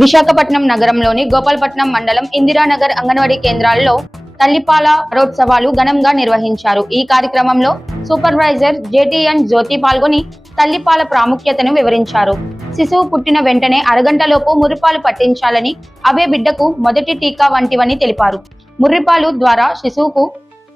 విశాఖపట్నం నగరంలోని గోపాలపట్నం మండలం ఇందిరానగర్ అంగన్వాడీ కేంద్రాల్లో తల్లిపాల వారోత్సవాలు ఘనంగా నిర్వహించారు. ఈ కార్యక్రమంలో సూపర్వైజర్ జేటీఎన్ జ్యోతి పాల్గొని తల్లిపాల ప్రాముఖ్యతను వివరించారు. శిశువు పుట్టిన వెంటనే అరగంటలోపు ముర్రిపాలు పట్టించాలని, అవే బిడ్డకు మొదటి టీకా వంటివని తెలిపారు. ముర్రిపాలు ద్వారా శిశువుకు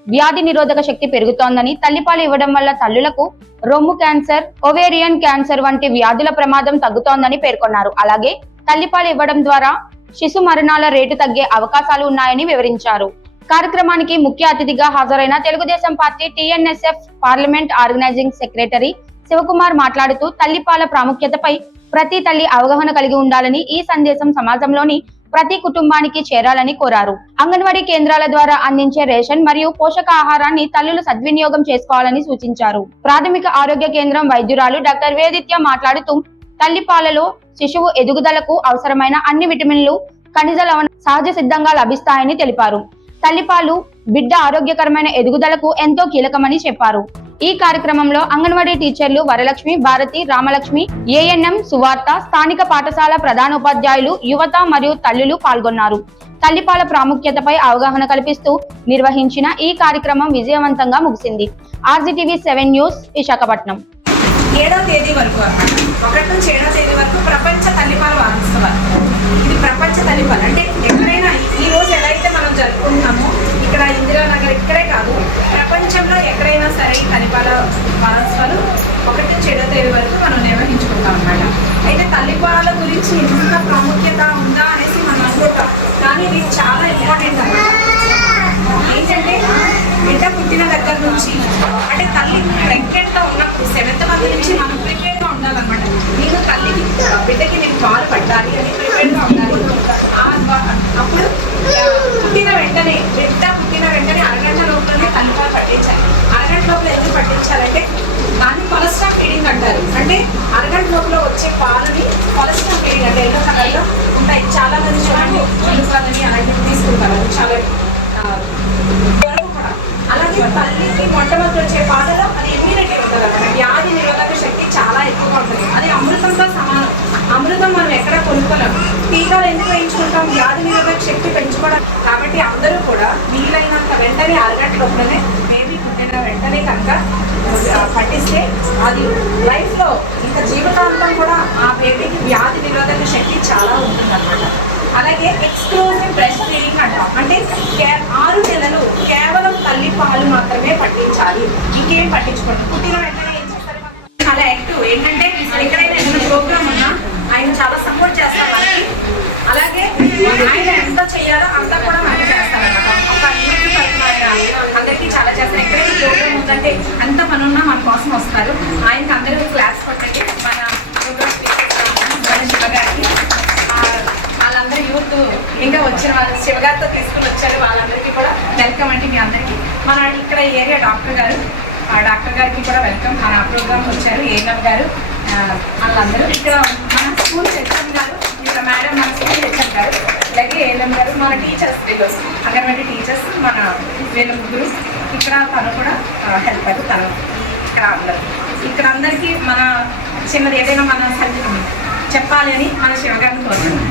వ్యాధి నిరోధక శక్తి పెరుగుతోందని, తల్లిపాలు ఇవ్వడం వల్ల తల్లులకు రొమ్ము క్యాన్సర్, ఓవేరియన్ క్యాన్సర్ వంటి వ్యాధుల ప్రమాదం తగ్గుతోందని పేర్కొన్నారు. అలాగే తల్లిపాలు ఇవ్వడం ద్వారా శిశు మరణాల రేటు తగ్గే అవకాశాలు ఉన్నాయని వివరించారు. కార్యక్రమానికి ముఖ్య అతిథిగా హాజరైన Telugudesam party TNSF parliament organizing secretary Shivakumar మాట్లాడుతూ తల్లిపాల ప్రాముఖ్యతపై ప్రతి తల్లి అవగాహన కలిగి ఉండాలని, ఈ సందేశం సమాజంలోని ప్రతి కుటుంబానికి చేరాలని కోరారు. అంగన్వాడీ కేంద్రాల ద్వారా అందించే రేషన్ మరియు పోషకాహారాన్ని తల్లులు సద్వినియోగం చేసుకోవాలని సూచించారు. ప్రాథమిక ఆరోగ్య కేంద్రం వైద్యురాలు డాక్టర్ వేదిత్య మాట్లాడుతూ తల్లిపాలలో శిశువు ఎదుగుదలకు అవసరమైన అన్ని విటమిన్లు, ఖనిజ లవణాలు సహజ సిద్ధంగా లభిస్తాయని తెలిపారు. తల్లిపాలు బిడ్డ ఆరోగ్యకరమైన ఎదుగుదలకు ఎంతో కీలకమని చెప్పారు. ఈ కార్యక్రమంలో అంగన్వాడీ టీచర్లు వరలక్ష్మి, భారతి, రామలక్ష్మి, ఏఎన్ఎం సువార్త, స్థానిక పాఠశాల ప్రధానోపాధ్యాయులు, యువత మరియు తల్లులు పాల్గొన్నారు. తల్లిపాల ప్రాముఖ్యతపై అవగాహన కల్పిస్తూ నిర్వహించిన ఈ కార్యక్రమం విజయవంతంగా ముగిసింది. RGTV 7 news Visakhapatnam. 7వ తేదీ వరకు అన్నమాట. 1 నుంచి 7వ తేదీ వరకు ప్రపంచ తల్లిపాల వారోత్సవాలు. ఇది ప్రపంచ తల్లిపాలు అంటే ఎక్కడైనా ఈ రోజు ఎలా అయితే మనం జరుపుకుంటున్నామో ఇక్కడ ఇందిరానగర్ ఇక్కడే కాదు, ప్రపంచంలో ఎక్కడైనా సరే ఈ తల్లిపాల వారోత్సవాలు 1 నుంచి 7వ తేదీ వరకు మనం నిర్వహించుకుంటాం అన్నమాట. అయితే తల్లిపాల గురించి ఎంత ప్రాముఖ్యత ఉందా అనేసి మనం అనుకుంటాం, కానీ ఇది చాలా ఇంపార్టెంట్ అన్నమాట. ఏంటంటే బిడ్డ పుట్టిన దగ్గర నుంచి అంటే తల్లి ప్రెగ్నెంట్గా ఉన్నప్పుడు 7th మంత్ నుంచి మనం ప్రిపేర్గా ఉండాలన్నమాట. నేను తల్లికి బిడ్డకి నేను పాలు పట్టాలి అని ప్రిపేర్గా ఉండాలి. అప్పుడు పుట్టిన వెంటనే బిడ్డ పుట్టిన వెంటనే అరగంట లోపలనే తల్లిపాలు పట్టించాలి. అరగంట లోపల ఎందుకు పట్టించాలంటే దాన్ని కొలెస్ట్రాల్ ఫీడింగ్ అంటారు. అంటే అరగంట లోపల వచ్చే పాలని కొలెస్ట్రాల్ ఫీడింగ్ అంటే ఎన్నో కలర్లో ఉంటాయి. చాలా మంది చూడండి ఎలుకలని అలాంటివి తీసుకుంటారు. చాలా అలాగే తల్లికి మొట్టమొదటి వచ్చే పాలలో అది ఇమ్యూనిటీ ఉంటుంది అన్నమాట. వ్యాధి నిరోధక శక్తి చాలా ఎక్కువగా ఉంటుంది. అది అమృతంతో సమానం. అమృతం మనం ఎక్కడ కొనుక్కోలేము. టీకాలు ఎందుకు వేయించుకుంటాం? వ్యాధి నిరోధక శక్తి పెంచుకోవడం. కాబట్టి అందరూ కూడా వీలైనంత వెంటనే అరగంట లోపలనే బేబీ పుట్టిన వెంటనే కనుక పట్టిస్తే అది లైఫ్లో ఇంకా జీవితాంతం కూడా ఆ బేబీకి వ్యాధి నిరోధక శక్తి చాలా ఉంటుందన్నమాట. అలాగే ఎక్స్క్లూజివ్ బ్రెస్ట్ ఫీడింగ్ అంటాం. అంటే 6 నెలలు కేవలం తల్లి పాలు మాత్రమే పట్టించాలి, ఇంకేం పట్టించుకోండి. పుట్టిన వెంటనే ఏం చేస్తారు? చాలా యాక్టివ్. ఏంటంటే ఎక్కడైనా ఏదైనా ప్రోగ్రామ్ ఉన్నా ఆయన చాలా సపోర్ట్ చేస్తారు మనకి. అలాగే ఆయన ఎంత చేయాలో అంతా కూడా మనం చేస్తారన్నమాట. ఒక అందరికీ చాలా చేస్తారు. ఎక్కడైనా ప్రోగ్రామ్ ఉందంటే అంత పనున్నా మన కోసం వస్తారు. ఆయనకి అందరూ క్లాస్ కొట్టండి. మన ప్రోగ్రామ్ శివగారికి వాళ్ళందరూ యూత్ ఇంకా వచ్చిన వాళ్ళు శివగారితో తీసుకుని వచ్చారు. వాళ్ళందరికీ కూడా వెల్కమ్ అండి. మీ అందరికీ మన ఇక్కడ ఏరియా డాక్టర్ గారికి కూడా వెల్కమ్. మన ప్రోగ్రామ్కి వచ్చారు ఏఎన్ఎం గారు, వాళ్ళందరూ ఇక్కడ మన స్కూల్ హెచ్ఎం గారు, ఇక్కడ మేడం మన స్కూల్ హెచ్ఎం గారు, అలాగే ఏఎన్ఎం గారు, మన టీచర్స్ వీళ్ళు అంగన్వాడీ టీచర్స్ మన వీళ్ళ ముగ్గురు. ఇక్కడ తను కూడా హెల్పర్. తను ఇక్కడ అందరూ ఇక్కడ అందరికీ మన చిన్నది ఏదైనా మన చెప్పాలి అని మన శివగారిని కోరుతున్నాం.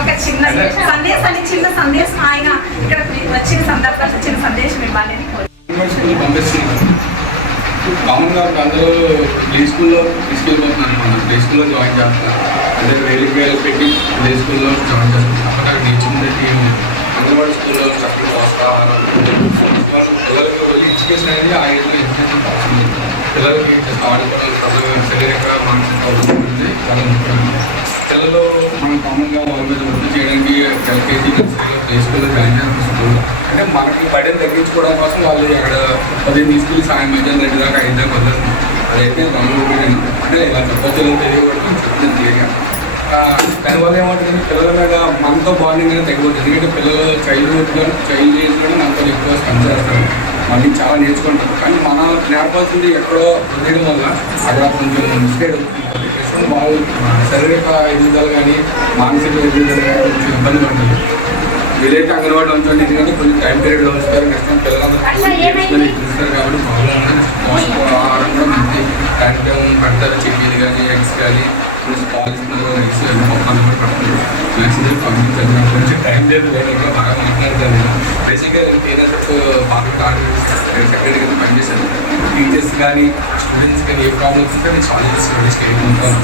ఒక చిన్న సందేశాన్ని, చిన్న సందేశం ఆయన ఇక్కడ వచ్చిన సందర్భంలో చిన్న సందేశం ఇవ్వాలని కామన్గా అందరూ ప్లే స్కూల్లో తీసుకెళ్ళిపోతున్నాను. మనం ప్లే స్కూల్లో జాయిన్ చేస్తాం. అంటే వేలు పెట్టి ప్లే స్కూల్లో జాయిన్ చేస్తాం. అక్కడ నేర్చుకుంటే అంగన్వాడీ స్కూల్లో చక్కగా పోషకాహారం పిల్లలకి వెళ్ళి ఎడ్యుకేషన్ అనేది ఆ ఏజ్లో ఎడ్యుకేషన్ వస్తుంది. పిల్లలకి ఆడుకోవడం శారీరక మానసిక ఉంటుంది. చాలా ముఖ్యమైన పిల్లలు మనం కామన్గా వాళ్ళ మీద వృద్ధి చేయడానికి ఎల్కేజీ నర్సరీలో ప్లే స్కూల్లో జాయిన్ చేస్తాం. అంటే మనకి బడిని తగ్గించుకోవడం కోసం వాళ్ళు అక్కడ 10 తీసుకెళ్ళి సాయం మధ్యాహ్నం 2 దాకా 5 దాకా వదిలేస్తాం. అదైతే అంటే ఇలా చెప్పొచ్చు తెలియకూడదు చెప్తుంది తెలియగా. దానివల్ల ఏమంటుంది, పిల్లల మీద మనతో బాండింగ్ అనేది తగ్గిపోతుంది. ఎందుకంటే పిల్లలు చైల్డ్ ఏజ్లో మనతో ఎక్కువ స్పెండ్ చేస్తారు. మళ్ళీ చాలా నేర్చుకుంటారు. కానీ మన నేర్పాల్సింది ఎక్కడో వదిలేయడం వల్ల అక్కడ కొంచెం మిస్టేక్ అవుతుంది. వాళ్ళు శారీరక ఎదుగుదల కానీ మానసిక ఎదుగుదల కానీ కొంచెం ఇబ్బంది పడుతుంది. వీలైతే అంగన్వాడీ ఉంచండి. ఎందుకంటే కొంచెం టైం పీరియడ్లో ఉంచుతారు. నెక్స్ట్ పిల్లలందరూ పిలుస్తారు కాబట్టి ప్రాబ్లం పోషకాహారం కూడా మంచి టైం పెడతారు. చెక్కీలు కానీ ఎగ్స్ కానీ ప్లస్ పాలు ఇస్తున్నారు, రైస్ పప్పాలు కూడా పడుతుంది. మ్యాక్సిమం కంపెనీ చదివినప్పటి నుంచి టైం లేదు, వేరే ఎక్కువ బాగా మాట్లాడతాను నేను. బేసిక్గా ఏదైనా పాప కార్డు సెక్రటరీగా పనిచేశాను. టీచర్స్ కానీ స్టూడెంట్స్ కానీ ఏ ప్రాబ్లమ్స్ ఉంటే నేను సాల్వ్ చేసి ఉంటాను.